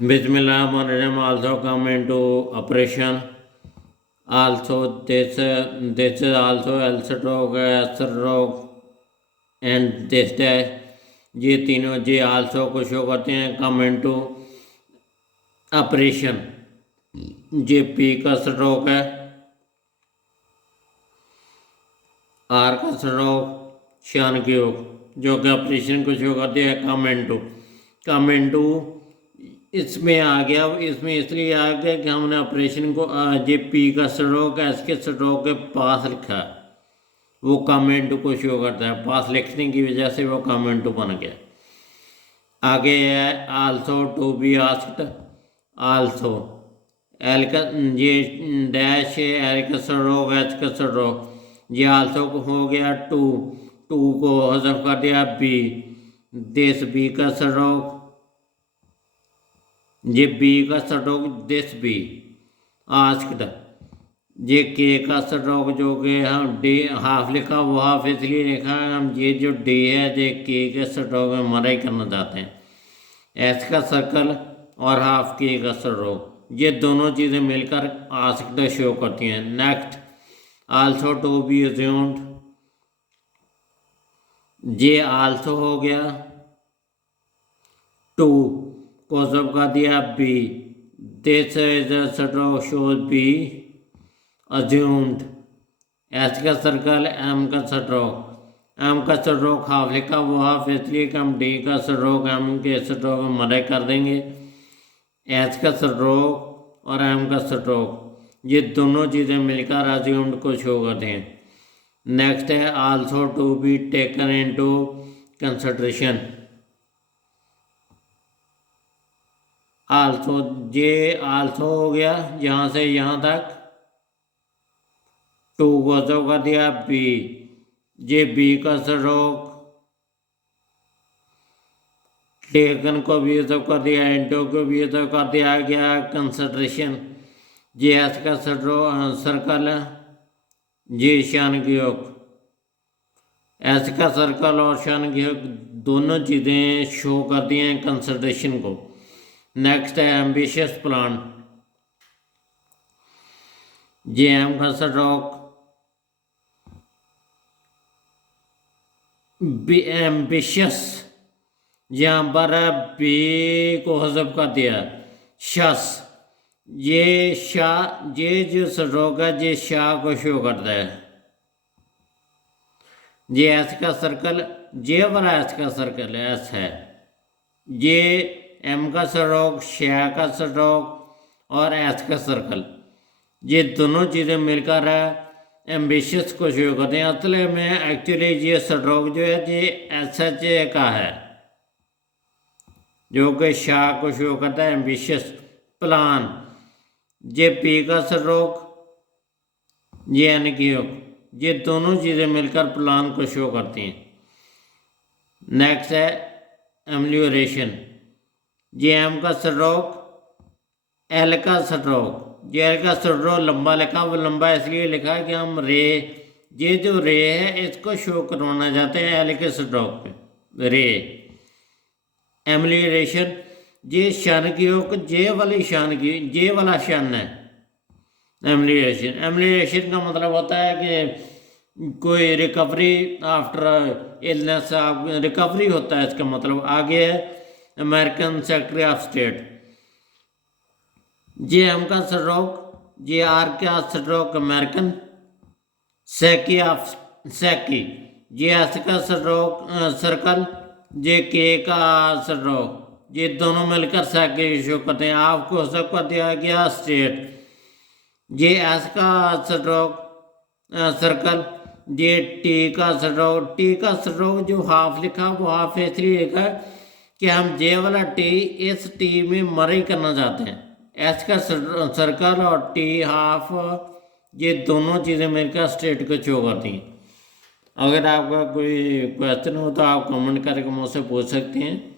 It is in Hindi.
Bismillahirrahmanirrahim also come into operation. Also this is also L-stroke, S-stroke and this dash. ये तीनों ये also को शो करते हैं come into operation. ये P का स्ट्रोक है, R का स्ट्रोक शान की योग जो कि ऑपरेशन को शो करते हैं कम इनटू इसमें आ गया। इसमें इसलिए आ गया कि हमने ऑपरेशन को ये पी का स्ट्रोक एस के स्ट्रोक के पास लिखा, वो कम इनटू को शो करता है। पास लिखने की वजह से वो कम इनटू बन गया। आगे है also to be asked. Also L का ये डैश एल का स्ट्रोक एच का स्ट्रोक, ये आल्सो को हो गया टू को हज़फ कर दिया बी, दिस बी का स्ट्रोक, ये बी का स्ट्रोक दिस बी आस्क्ड। ये के का स्ट्रोक जो कि हम डी हाफ लिखा, वो हाफ इसलिए लिखा है हम ये जो डी है ये के स्ट्रोक में मराई करना चाहते हैं। एस का सर्कल और हाफ के का स्ट्रोक, ये दोनों चीज़ें मिलकर आस्क्ड शो करती हैं। Next also to be assumed, ये आल्सो हो गया, टू को सब का दिया be, this is stroke shows be assumed. S का सर्कल एम का स्ट्रोक हाफ लिखा, वो हाफ इसलिए कि हम डी का स्ट्रोक एम के स्ट्रोक में मदद कर देंगे। एच का स्ट्रोक और एम का स्ट्रोक, ये दोनों चीज़ें मिलकर अज्यूम्ड को शो करते हैं। नेक्स्ट है also to be taken into consideration. Also ये आल्सो हो गया यहाँ से यहाँ तक, टू को तो कर दिया बी, ये बी का स्ट्रोक, टेकन को भी तो कर दिया, इनटू को भी तो कर दिया गया कंसिडरेशन। ये एस का सर्कल है, ये शान की योग, एस का सर्कल और शान की योग दोनों चीज़ें शो करती हैं कंसिडरेशन को। नेक्स्ट है एम्बिशियस प्लान। ये एम का स्ट्रोक, बी एम्बिशियस, यहाँ पर बी को हज़फ कर दिया, शस, ये शाह, ये जो स्ट्रोक है ये शाह को शो करता है। ये एस का सर्कल, ये वाला एस का सर्कल एस है, ये एम का स्ट्रोक, शाह का स्ट्रोक और एस का सर्कल, ये दोनों चीज़ें मिलकर एम्बिशियस को शो करते हैं। असल में एक्चुअली ये स्ट्रोक जो है ये एस एच ए का है, जो कि शाह को शो करता है एम्बिशियस प्लान। ये पी का स्ट्रोक, ये एन की योग, ये दोनों चीज़ें मिलकर प्लान को शो करती हैं। नेक्स्ट है एम्लियोरेशन। ये एम का स्ट्रोक, एल का स्ट्रोक, ये एल का स्ट्रोक लंबा लिखा, वो लंबा इसलिए लिखा है कि हम रे, ये जो रे है इसको शो करवाना चाहते हैं एल के स्ट्रोक पे, रे। एम्लियोरेशन, ये शन की योग, जे वाली शन की, जे वाला शन है एम्लियोरेशन का मतलब होता है कि कोई रिकवरी आफ्टर इलनेस, रिकवरी होता है इसका मतलब। आगे है अमेरिकन सेक्रेटरी ऑफ स्टेट। ये एम का स्ट्रोक, ये आर का स्ट्रोक अमेरिकन सेकी ऑफ सेकी, ये एस का स्ट्रोक सर्कल, ये के का स्ट्रोक, ये दोनों मिलकर सेकी शो करते हैं। आपको सब कर दिया गया स्टेट। ये एस का स्ट्रोक सर्कल, ये टी का स्ट्रोक, टी का स्ट्रोक जो हाफ लिखा वो हाफ इसलिए लिखा कि हम जे वाला टी इस टी में मरी करना चाहते हैं। एस का सर्कल और टी हाफ, ये दोनों चीज़ें मिलकर स्टेट को शो करती हैं। अगर आपका कोई क्वेश्चन हो तो आप कमेंट करके मुझसे पूछ सकते हैं।